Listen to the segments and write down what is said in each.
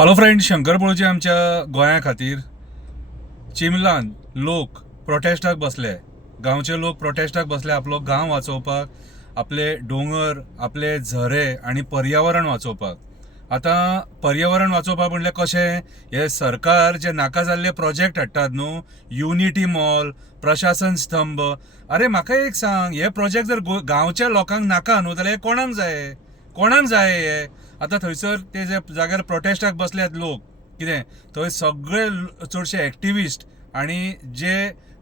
Hello friend, Shankar पळोवचे आमच्या गोंया खातीर चिमलान लोक प्रोटेस्टाक बसले. गांवचे लोक प्रोटेस्टाक बसले आपलो गांव वाचोवपाक, आपले दोंगर, आपले झरे आणि पर्यावरण वाचोवपाक. आता पर्यावरण वाचोवपाक म्हणल्यार कशें, हे सरकार जे नाका जाल्ले प्रोजेक्ट हाडटात न्हू, युनिटी मॉल, प्रशासन स्तंभ. अरे म्हाका एक सांग, हे प्रोजेक्ट जर गांवच्या लोकांक नाका न्हू जाल्यार कोणाक जाय हे? आता थंयसर ते जे जाग्यार प्रोटेस्टाक बसल्यात लोक, कितें थंय सगळे चडशे एक्टिविस्ट आणि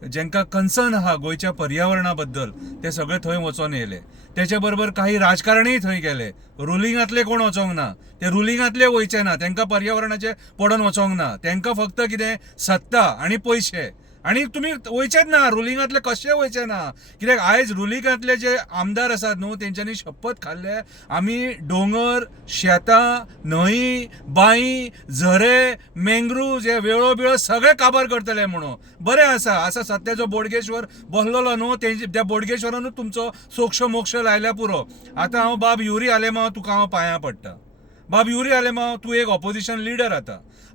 जेंका कन्सर्न आहा गोंयच्या पर्यावरणा बद्दल, ते सगळे थंय वचोन येयले. तेच्या बरोबर काही राजकारणीय थंय गेले. रुलिंगांतले कोण वचोंक ना, ते रुलिंगांतले वयचे ना, तांकां पर्यावरणाचे पडोन वचोंक ना. तांकां फक्त कितें सत्ता आणि पयशे. आणि तुम्ही वयचेच ना, रुलिंगांतले कशे वयचे ना. कित्याक आयज रुलिंगांतले जे आमदार आसात न्हू, तेंच्यांनी शपथ खाल्ले आमी दोंगर, शेतां, न्हंय, बांय, झरे, मेंग्रुव्ज हे वेळो बिळो सगळे काबार करतले म्हणून. बरें आसा सत्याचो बोडगेश्वर बसलेलो न्हू, त्या बोडगेश्वरानूच तुमचो सोक्ष मोक्ष लायल्या पुरो. आतां हांव बाब युरी आलेमांव तुका हांव पांयां पडटा. बाब युरी आलेमांव, तूं एक ऑपोजिशन लिडर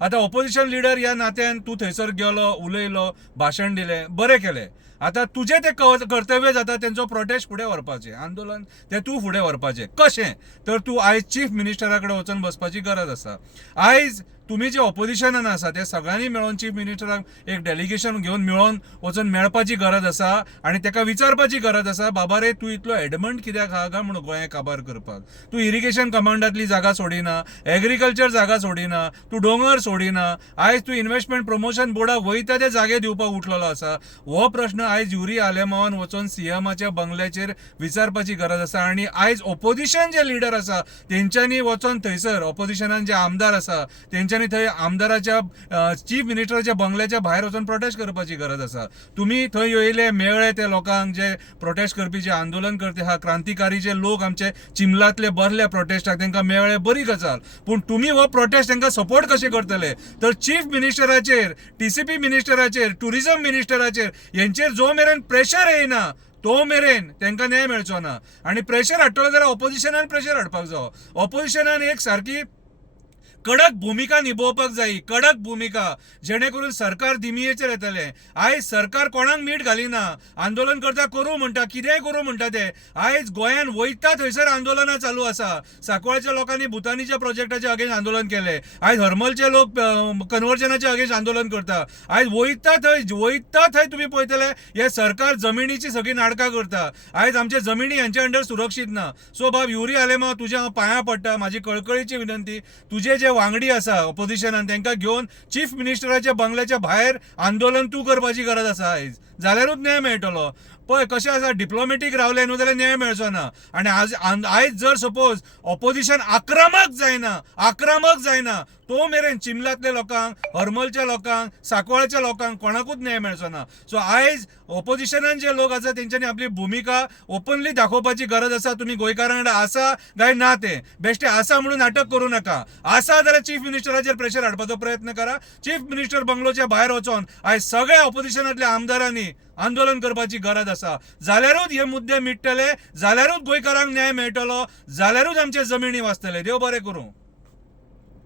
आता ऑपोजिशन लिडर ह्या नात्यान तूं थंयसर गेलो, उलयलो, भाशण दिलें, बरें केलें. आता तुजें तें कर्तव्य जाता तेंचो प्रोटेस्ट फुडें व्हरपाचें, आंदोलन तें तूं फुडें व्हरपाचें. कशें तर तूं आयज चीफ मिनिस्टरा कडेन वचून बसपाची गरज आसा. आयज तुम्ही जे ऑपोजिशनान आसा ते सगळ्यांनी मेळून चीफ मिनिस्टराक एक डेलिगेशन घेवन मेळोन वचून मेळपाची गरज आसा आनी ताका विचारपाची गरज आसा, बाबा रे तूं इतलो एडमंट कित्याक आहा काय म्हणून गोंया काबार करपाक. तूं इरिगेशन कमांडांतली जागा सोडिना, एग्रीकल्चर जागा सोडिना, तूं दोंगर सोडिना. आयज तूं इन्व्हेस्टमेंट प्रमोशन बोर्डाक वयता ते जागे दिवपाक उठलेलो आसा. हो प्रश्न आयज युरी आलेमांवान वचून सीएमाच्या बंगल्याचेर विचारपाची गरज आसा. आनी आयज ऑपोजिशन जे लिडर आसा तेंच्यांनी वचून थंयसर ऑपोजिशनान जे आमदार आसा तेंच्यांनी थंय आमदाराच्या चीफ मिनिस्टराच्या बंगल्याच्या भायर वचून प्रोटेस्ट करपाची गरज आसा. तुम्ही थंय येयले, मेळ्ळे ते लोकांक, जे प्रोटेस्ट करपी जे आंदोलन करते आहा, क्रांतिकारी जे लोक आमचे चिमलातले बसले प्रोटेस्टाक, तांकां मेळ्ळे, बरी गजाल. पूण तुम्ही हो प्रोटेस्ट तांकां सपोर्ट कशे करतले? तर चीफ मिनिस्टराचेर, टीसीपी मिनिस्टराचेर, टुरिझम मिनिस्टराचेर यांचेर जो मेरेन प्रेशर येयना तो मेरेन तांकां न्याय मेळचो ना. आनी प्रेशर हाडटलो जाल्यार ऑपोजिशनान प्रेशर हाडपाक जाय. ऑपोजिशनान एक सारकी कडक भूमिका निभोवपाक जाय, कडक भूमिका, जेणे करून सरकार दिमियेचेर येतले. आयज सरकार कोणाक मीठ घालिना, आंदोलन करता करूं म्हणटा, कितेंय करूं म्हणटा ते. आयज गोंयान वयता थंयसर आंदोलनां चालू आसा. सांकवाळच्या लोकांनी भुतानीच्या प्रोजेक्टाचे अगेन्स्ट आंदोलन केले. आयज हरमलचे लोक कन्वर्जनाचे अगेन्स्ट आंदोलन करता. आयज वयता थंय तुम्ही पळयतले हे सरकार जमिनीची सगळी नाटकां करता. आयज आमचे जमिनी यांच्या अंडर सुरक्षीत ना. सो बाब युरी आलेमांव, तुज्या हांव पांयां पडटा. म्हाजी कळकळीची विनंती, तुझे जे वांगडी आसा ऑपोजिशनान तांकां घेवन चीफ मिनिस्टराच्या बंगल्याच्या भायर आंदोलन तूं करपाची गरज आसा आयज, जाल्यारूच न्याय मेळटलो. पळय कशें आसा, डिप्लोमॅटीक रावले न्हू जाल्यार न्याय मेळचो ना. आनी आयज जर सपोज ऑपोजिशन आक्रमक जायना तो मेरेन चिमलातल्या लोकांक, हरमलच्या लोकांक, सांकवाळच्या लोकांक कोणाकूच न्याय मेळचो ना. सो आयज ऑपोजिशनान जे लोक आसा तेंच्यांनी आपली भूमिका ओपनली दाखोवपाची गरज आसा. तुम्ही गोंयकारां कडेन आसा काय ना, ते बेश्टे आसा म्हणून नाटक करूं नाका. आसा जाल्यार चीफ मिनिस्टराचेर प्रेशर हाडपाचो प्रयत्न करा. चीफ मिनिस्टर बंगलोच्या भायर वचोन आयज सगळ्या ऑपोजिशनांतल्या आमदारांनी आंदोलन करपाची गरज आसा. जाल्यारूच हे मुद्दे मिटतले, जाल्यारूच गोंयकारांक न्याय मेळटलो, जाल्यारूच आमचे जमिनी वाचतले. देव बरें करूं.